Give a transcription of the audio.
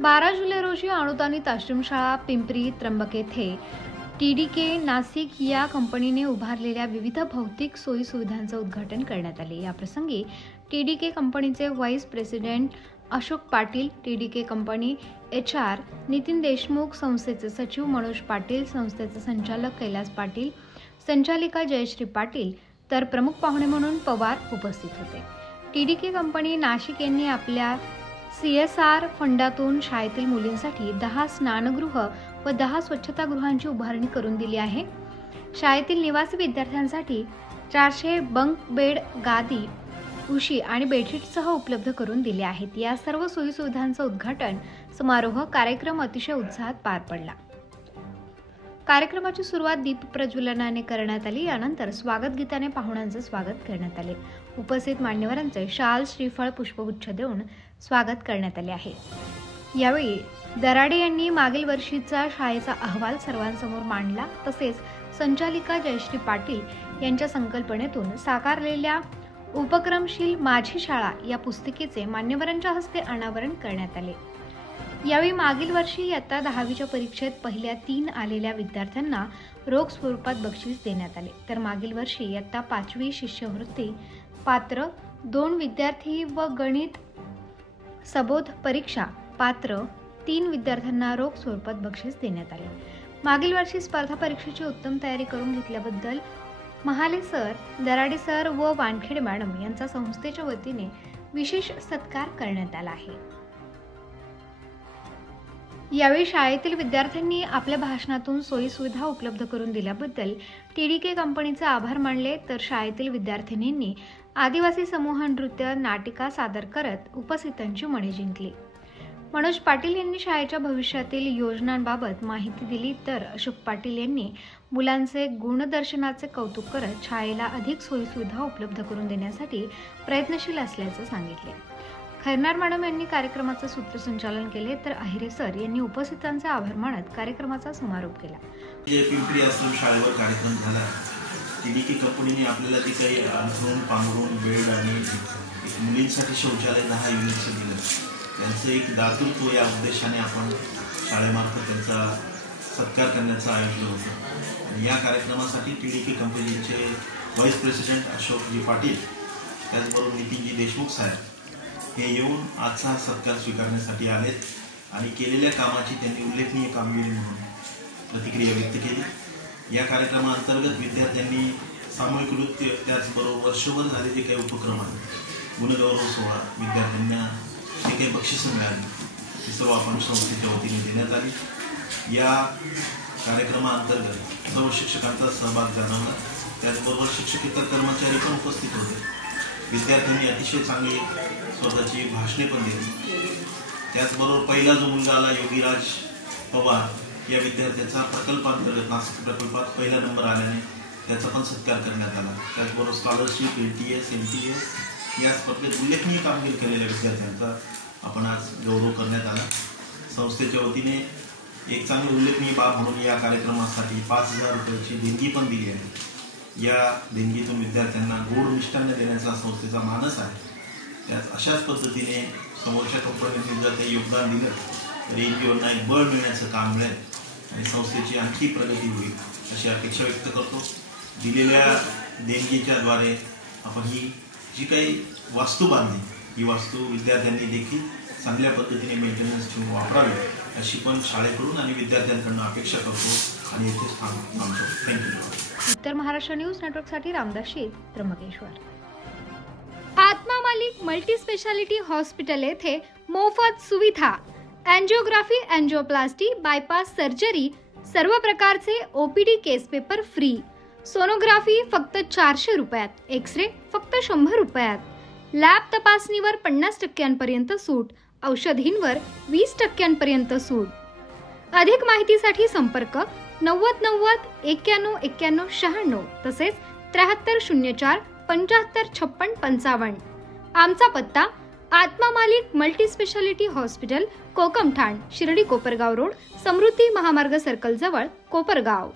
12 जुलै रोजी अनुदानित आश्रमशाळा पिंपरी त्र्यंबक येथे TDK नाशिक या कंपनीने उभारलेल्या विविध भौतिक सोयी सुविधांचे उद्घाटन करण्यात आले। या प्रसंगी TDK कंपनीचे vice president Ashok Patil, TDK company HR Nitin Deshmukh, संस्थेचे सचिव मनोज पाटील, संस्थेचे संचालक कैलास पाटील, संचालिका जयश्री पाटील तर प्रमुख पाहुणे म्हणून पवार उपस्थित होते। TDK कंपनी नाशिक यांनी आपल्या CSR फंडातून शाळेतील मुलींसाठी 10 स्नानगृह व 10 स्वच्छतागृहांची उभारणी करून दिली आहे। शाळेतील निवासी विद्यार्थ्यांसाठी 400 बंक बेड, गादी, उशी आणि बेडशीटसह उपलब्ध करून दिले आहेत। या सर्व सोयी सुविधांचा उद्घाटन समारोह कार्यक्रम अतिशय उत्साहात पार पडला। कार्यक्रमाची सुरुवात दीप प्रज्वलनाने करण्यात आली। यानंतर स्वागत गीताने पाहुण्यांचे स्वागत करण्यात आले। उपस्थित मान्यवरांचे शाल, श्रीफळ, पुष्पगुच्छ देऊन स्वागत करण्यात आले आहे। यावेळी दराडे यांनी मागील वर्षीचा शाळेचा अहवाल सर्वांसमोर मांडला। तसेच संचालिका जयश्री पाटील यांच्या संकल्पनेतून साकारलेल्या उपक्रमशील माझी शाळा या पुस्तिकेचे मान्यवरांच्या हस्ते अनावरण करण्यात आले। यावेळी मागील वर्षी इयत्ता 10वीच्या परीक्षेत पहिल्या 3 आलेल्या विद्यार्थ्यांना रोख स्वरूपात बक्षीस देण्यात आले, तर मागील वर्षी इयत्ता 5वी शिष्यवृत्ती पात्र 2 विद्यार्थी व गणित सबोध परीक्षा पात्र 3 विद्यार्थ्यांना रोख स्वरूपात बक्षीस देण्यात आले। मागील वर्षी स्पर्धा परीक्षेची उत्तम तयारी करून घेतल्याबद्दल महाले सर, दराडे सर व वानखेडे मॅडम यांचा संस्थेच्या वतीने विशेष सत्कार करण्यात आला आहे। यावेळी शाळेतील विद्यार्थ्यांनी आपल्या भाषणातून सोयी सुविधा उपलब्ध करून दिल्याबद्दल TDK कंपनीचे आभार मानले, तर शाळेतील विद्यार्थिनींनी आदिवासी समूह नृत्य नाटिका सादर करत उपस्थितांची मने जिंकली। मनोज पाटील यांनी शाळेच्या भविष्यातील योजनांबाबत माहिती दिली, तर अशोक पाटील यांनी मुलांचे गुणदर्शनाचे कौतुक करत शाळेला अधिक सोयी सुविधा उपलब्ध करून देण्यासाठी प्रयत्नशील असल्याचे सांगितले। खैरनार मॅडम यांनी कार्यक्रमाचे सूत्रसंचालन केले, तर अहिरे सर यांनी उपस्थितांचे आभार मानत कार्यक्रमाचा समारोप केला। पिंपरी आश्रम शाळेवर कार्यक्रम झाला। TDK कंपनीने आपल्याला जे काही अंथरूण, पांघरूण, बेड आणि मुलींसाठी शौचालय 10 युनिट्स दिलं, त्यांचं एक दातृत्व या उद्देशाने आपण शाळेमार्फत त्यांचा सत्कार करण्याचं आयोजन होतं। आणि या कार्यक्रमासाठी TDK कंपनीचे व्हाईस प्रेसिडेंट अशोकजी पाटील, त्याचबरोबर नितीनजी देशमुख साहेब हे येऊन आजचा सत्कार स्वीकारण्यासाठी आलेत आणि केलेल्या कामाची त्यांनी उल्लेखनीय कामगिरी म्हणून प्रतिक्रिया व्यक्त केली। या कार्यक्रमाअंतर्गत विद्यार्थ्यांनी सामूहिक नृत्य, त्याचबरोबर वर्षभर झालेले काही उपक्रम आहेत, गुणगौरव सोहळा, विद्यार्थ्यांना जे काही बक्षिसं मिळाली ते सर्व आपण संस्थेच्या वतीने देण्यात आली। या कार्यक्रमाअंतर्गत सर्व शिक्षकांचा सहभाग जाणवला, त्याचबरोबर शिक्षकेतर कर्मचारी पण उपस्थित होते। विद्यार्थ्यांनी अतिशय चांगली स्वतःची भाषणे पण दिली। त्याचबरोबर पहिला जो मुलगा आला, योगीराज पवार या विद्यार्थ्याचा प्रकल्पांतर्गत नाशिक प्रकल्पात पहिला नंबर आल्याने त्याचा पण सत्कार करण्यात आला। त्याचबरोबर स्कॉलरशिप, LTS, MTS या स्पर्धेत उल्लेखनीय कामगिरी केलेल्या विद्यार्थ्यांचा आपण आज गौरव करण्यात आला। संस्थेच्या वतीने एक चांगली उल्लेखनीय बाब म्हणून या कार्यक्रमासाठी 5000 रुपयाची देणगी पण दिली आहे। या देणगीतून विद्यार्थ्यांना गोड मिष्टान्न देण्याचा संस्थेचा मानस आहे। त्याच अशाच पद्धतीने समोरच्या कंपनीने जर ते योगदान दिलं तर NGOंना एक बळ मिळण्याचं काम मिळेल आणि संस्थेची आणखी प्रगती होईल अशी अपेक्षा व्यक्त करतो। दिलेल्या देणगीच्या द्वारे आपण ही जी काही वास्तू बांधली, ही वास्तू विद्यार्थ्यांनी देखील चांगल्या पद्धतीने मेंटेनन्स ठेवून वापरावी अशी पण शाळेकडून आणि विद्यार्थ्यांकडून अपेक्षा करतो आणि इथेच थांबतो। थँक्यू। उत्तर महाराष्ट्र न्यूज नेटवर्कसाठी रामदास शीत, त्र्यंबकेश्वर। आत्मा मालिक मल्टी स्पेशालिटी हॉस्पिटल येथे मोफत सुविधा, एंजिओग्राफी, एंजिओप्लास्टी, बायपास सर्जरी, सर्व प्रकारचे OPD केस पेपर फ्री, सोनोग्राफी फक्त 400 रुपयात, एक्सरे फक्त 100 रुपयात, लॅब तपासणीवर 50% सूट, औषधींवर 20% सूट। अधिक माहितीसाठी संपर्क 90 90 91 91 96 तसेच 7304 75 56 55। आमचा पत्ता Atma Malik multi speciality hospital, Kokamthan, Shirdi Kopargaon road, Samruddhi Mahamarg circle जवळ, कोपरगाव।